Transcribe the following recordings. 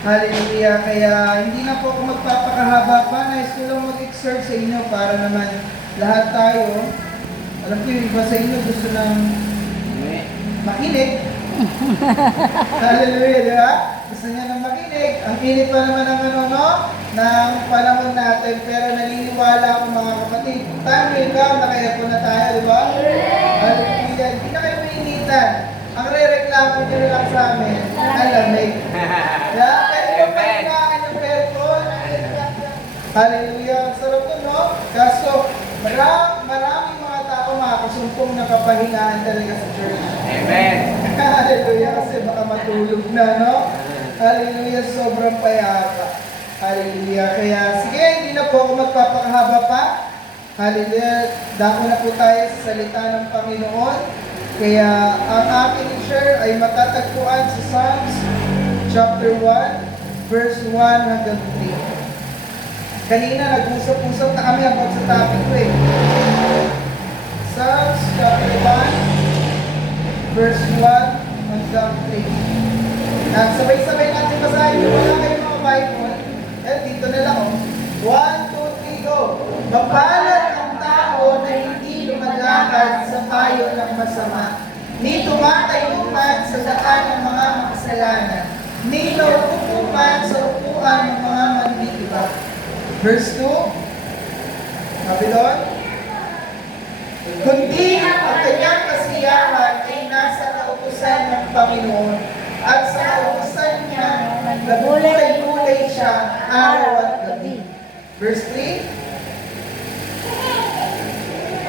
Hallelujah. Kaya hindi na po ako magpapakahaba pa. Nais ko lang mag-exert sa inyo para naman lahat tayo, alam ko yung iba sa inyo gusto ng makinig. Hallelujah, di ba? Gusto niya ng makinig. Ang init pa naman ng ng panahon natin. Pero naniniwala ako mga kapatid. Time will come na kaya po na tayo, di ba? Hallelujah. Hindi na kayo mainitan. Ang re-reklamo nyo lang sa amin, alamig. Yeah? Pwede yung pagkakaan yung aircon. Hallelujah. Sarap ko, no? Kaso, maraming mga tao makakasumpong na kapahingaan talaga sa church. Amen. Hallelujah. Kasi baka matulog na, no? Hallelujah. Sobrang payapa. Hallelujah. Kaya, sige, hindi na po ako magpapakahaba pa. Hallelujah. Dako na po tayo sa salita ng Panginoon. Kaya ang aking share ay matatagpuan sa Psalms chapter 1, verse 1 hanggang 3. Kanina nag-usap-usap na kami about sa topic ko eh. Psalms chapter 1, verse 1 hanggang 3. Sabay-sabay natin basahin. Kung wala kayong mga Bible, dito na lang oh. 1, 2, 3, go! Mapalad ang tao na hindi lumalakad sa payo ng masama, ni tumatayo man sa daan ng mga makasalanan, ni nauupo man sa upuan ng mga manliliba. Verse 2, sabi doon, kundi ang kanyang kasiyahan ay nasa kautusan ng Panginoon, at sa kautusan niya, nagulay-gulay siya araw at gabi. Verse 3,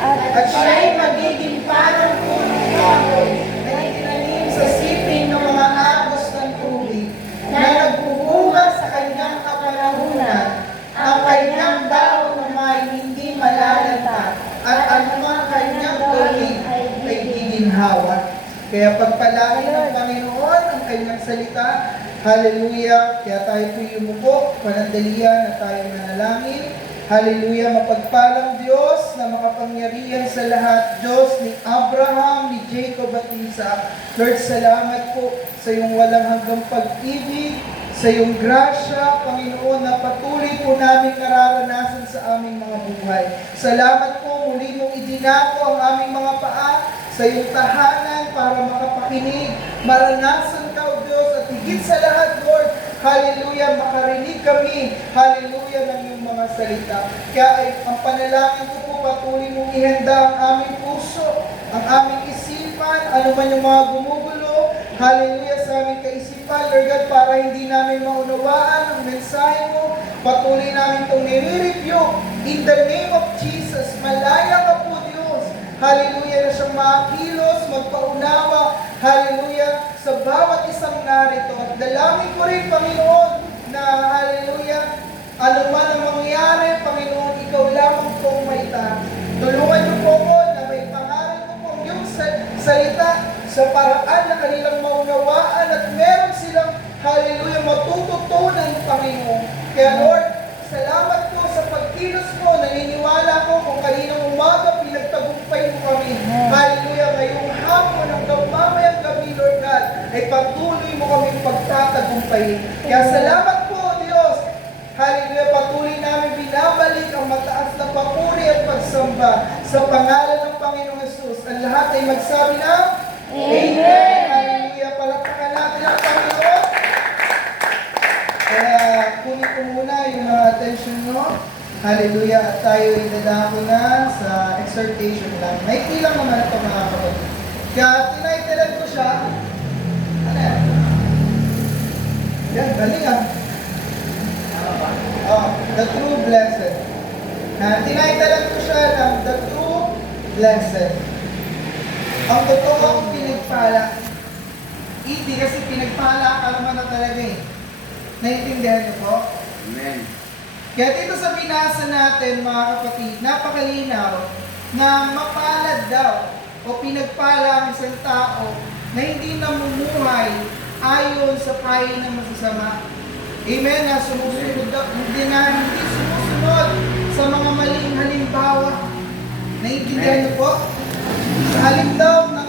at siya'y magiging parang punong kahoy na itinanim sa siping ng mga agos ng tubig, na nagbubunga sa kanyang kapanahunan, ang kanyang dahon naman hindi malalanta, at anumang kanyang tulig ay giginhawa. Kaya pagpalain ng Panginoon ang kanyang salita. Hallelujah. Kaya tayo po yumuko, panandalian na tayo manalangin. Hallelujah. Mapagpalang Diyos na makapangyarihan sa lahat, Diyos ni Abraham, ni Jacob at Isaac. Lord, salamat po sa iyong walang hanggang pag-ibig, sa iyong grasya, Panginoon, na patuloy po namin nararanasan sa aming mga buhay. Salamat po, muli mong idinako ang aming mga paa sa iyong tahanan para makapakinig, maranasan ka, O Diyos, at higit sa lahat, Lord, hallelujah, makarinig kami, hallelujah, ng iyong mga salita. Kaya ay ang panalangin ko po, patuloy mong ihanda ang aming puso, ang aming isipan, ano man yung mga gumugulo, hallelujah, sa aming kaisipan, Lord God, para hindi namin maunawaan ang mensahe mo, patuloy namin itong nire-review, in the name of Jesus, malaya ka po, Diyos, hallelujah, na siyang makilos, magpaunawa, hallelujah, sa bawat isang narito. At dalangin ko rin, Panginoon, na hallelujah, ano man ang mangyari, Panginoon, ikaw lamang pong may tahan. Tulungan niyo po ko na may pangaral ko po yung salita sa paraan na kanilang maunawaan at meron silang, hallelujah, matututunan, Panginoon. Kaya Lord, salamat po sa pagkilos mo. Naniniwala ko kung kaninang umaga pinagtagumpay mo kami. Hallelujah. Ngayong hapon hanggang mamayang gabi, Lord God, ay patuloy mo kami pagtatagumpay. Kaya salamat po, Diyos. Hallelujah. Patuloy namin binabalik ang mataas na papuri at pagsamba sa pangalan ng Panginoong Jesus. Ang lahat ay magsabi na Amen. Hallelujah. Palakpakan natin ang Panginoon. Kaya kunin ko muna yung mga attention mo. Hallelujah. At tayo ay dadako na sa exhortation lang. Maikli lang naman ito mga kapatid. Kaya tinitilan ko siya. Ano yan? Yan, galing ah. The true blessed. Tinitilan ko siya ng the true blessed. Ang totoong pinagpala. Hindi kasi pinagpala ka naman na talaga eh. Naintindihan niyo po? Amen. Kaya dito sa binasa natin, mga kapatid, napakalinaw na mapalad daw o pinagpala ang isang tao na hindi namumuhay ayon sa payo ng masasama. Amen? Na sumusunod daw, hindi sumusunod sa mga maling halimbawa. Naintindihan niyo po? Sa halimbawa,